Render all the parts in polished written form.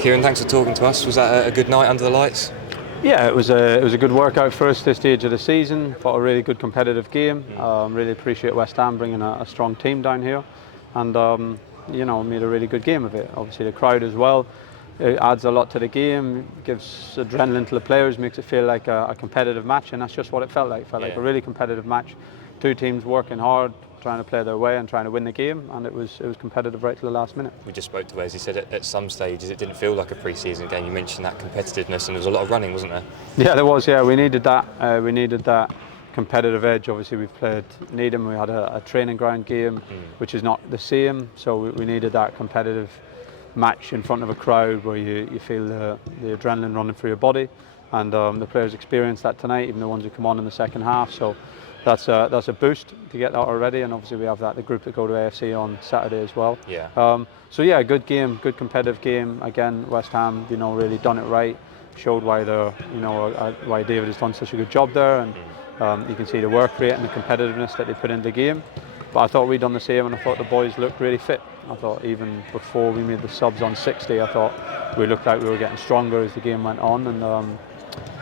Kieran, thanks for talking to us. Was that a good night under the lights? Yeah, it was a good workout for us this stage of the season. Fought a really good competitive game. Really appreciate West Ham bringing a strong team down here, and made a really good game of it. Obviously the crowd as well. It adds a lot to the game, gives adrenaline to the players, makes it feel like a competitive match, and that's just what it felt like. It felt like a really competitive match. Two teams working hard, trying to play their way and trying to win the game, and it was competitive right to the last minute. We just spoke to Wes. He said at some stages it didn't feel like a pre-season game. You mentioned that competitiveness, and there was a lot of running, wasn't there? Yeah, there was. Yeah, we needed that. We needed that competitive edge. Obviously, we've played Needham. We had a training ground game, which is not the same. So we needed that competitive match in front of a crowd where you feel the adrenaline running through your body, and the players experienced that tonight, even the ones who come on in the second half. So that's a boost to get that already, and obviously we have the group that go to AFC on Saturday as well. Yeah. So yeah, good game, good competitive game. Again, West Ham, really done it right. Showed why why David has done such a good job there, and you can see the work rate and the competitiveness that they put into the game. But I thought we'd done the same, and I thought the boys looked really fit. I thought even before we made the subs on 60, I thought we looked like we were getting stronger as the game went on, and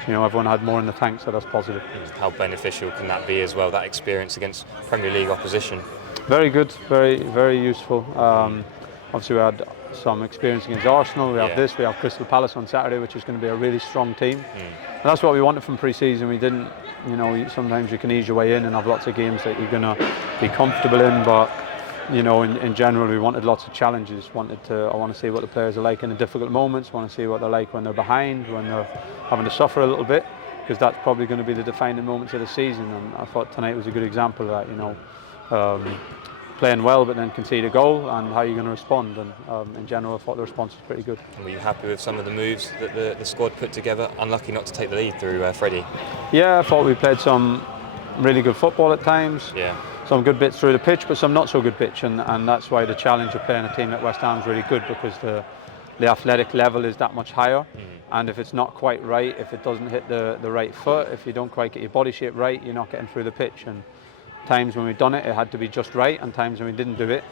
everyone had more in the tank, so that's positive. How beneficial can that be as well, that experience against Premier League opposition? Very good, very, very useful. Obviously we had some experience against Arsenal, we have we have Crystal Palace on Saturday, which is going to be a really strong team. And that's what we wanted from pre-season. We didn't, sometimes you can ease your way in and have lots of games that you're going to be comfortable in, but in general, we wanted lots of challenges. I want to see what the players are like in the difficult moments. I want to see what they're like when they're behind, when they're having to suffer a little bit, because that's probably going to be the defining moments of the season. And I thought tonight was a good example of that. Playing well, but then concede a goal, and how you're going to respond. And in general, I thought the response was pretty good. And were you happy with some of the moves that the squad put together? Unlucky not to take the lead through Freddie. Yeah, I thought we played some really good football at times. Yeah. Some good bits through the pitch, but some not so good pitch, and that's why the challenge of playing a team like West Ham is really good, because the athletic level is that much higher, and if it's not quite right, if it doesn't hit the right foot, if you don't quite get your body shape right, you're not getting through the pitch. And times when we've done it, it had to be just right, and times when we didn't do it,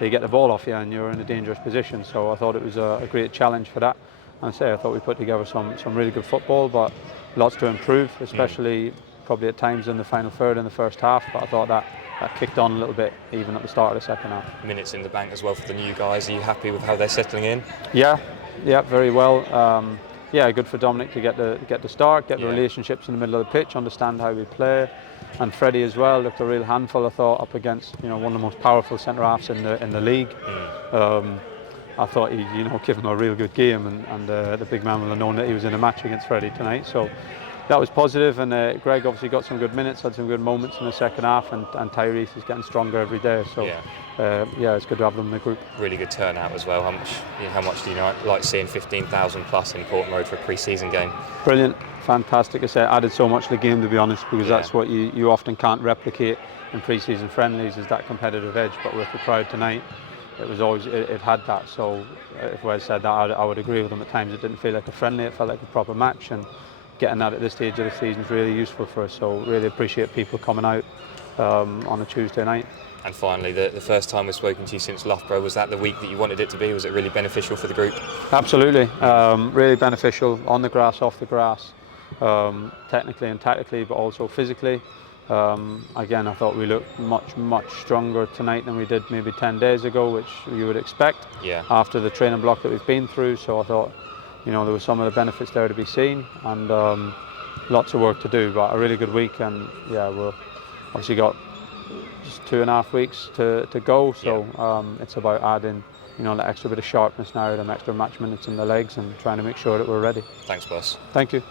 they get the ball off you and you're in a dangerous position. So I thought it was a great challenge for that. And I thought we put together some really good football, but lots to improve, especially probably at times in the final third in the first half. But I thought that kicked on a little bit even at the start of the second half. Minutes in the bank as well for the new guys. Are you happy with how they're settling in? Yeah, very well. Good for Dominic to get the start, get the relationships in the middle of the pitch, understand how we play. And Freddie as well looked a real handful, I thought, up against one of the most powerful centre halves in the league. I thought he gave him a real good game, and the big man will have known that he was in a match against Freddie tonight. So that was positive, and Greg obviously got some good minutes, had some good moments in the second half, and Tyrese is getting stronger every day. So it's good to have them in the group. Really good turnout as well. How much do you like seeing 15,000 plus in Portman Road for a pre-season game? Brilliant, fantastic. I say, it added so much to the game, to be honest, because that's what you often can't replicate in pre-season friendlies, is that competitive edge. But with the crowd tonight, it was always it had that. So if Wes said that, I would agree with him. At times it didn't feel like a friendly, it felt like a proper match, and getting that at this stage of the season is really useful for us. So really appreciate people coming out on a Tuesday night. And finally, the first time we've spoken to you since Loughborough, was that the week that you wanted it to be? Was it really beneficial for the group? Absolutely, really beneficial, on the grass, off the grass, technically and tactically, but also physically. Again, I thought we looked much stronger tonight than we did maybe 10 days ago, which you would expect after the training block that we've been through. So I thought there were some of the benefits there to be seen, and lots of work to do, but a really good week. And we've obviously got just 2.5 weeks to go, so it's about adding that extra bit of sharpness now, and extra match minutes in the legs, and trying to make sure that we're ready. Thanks, boss. Thank you.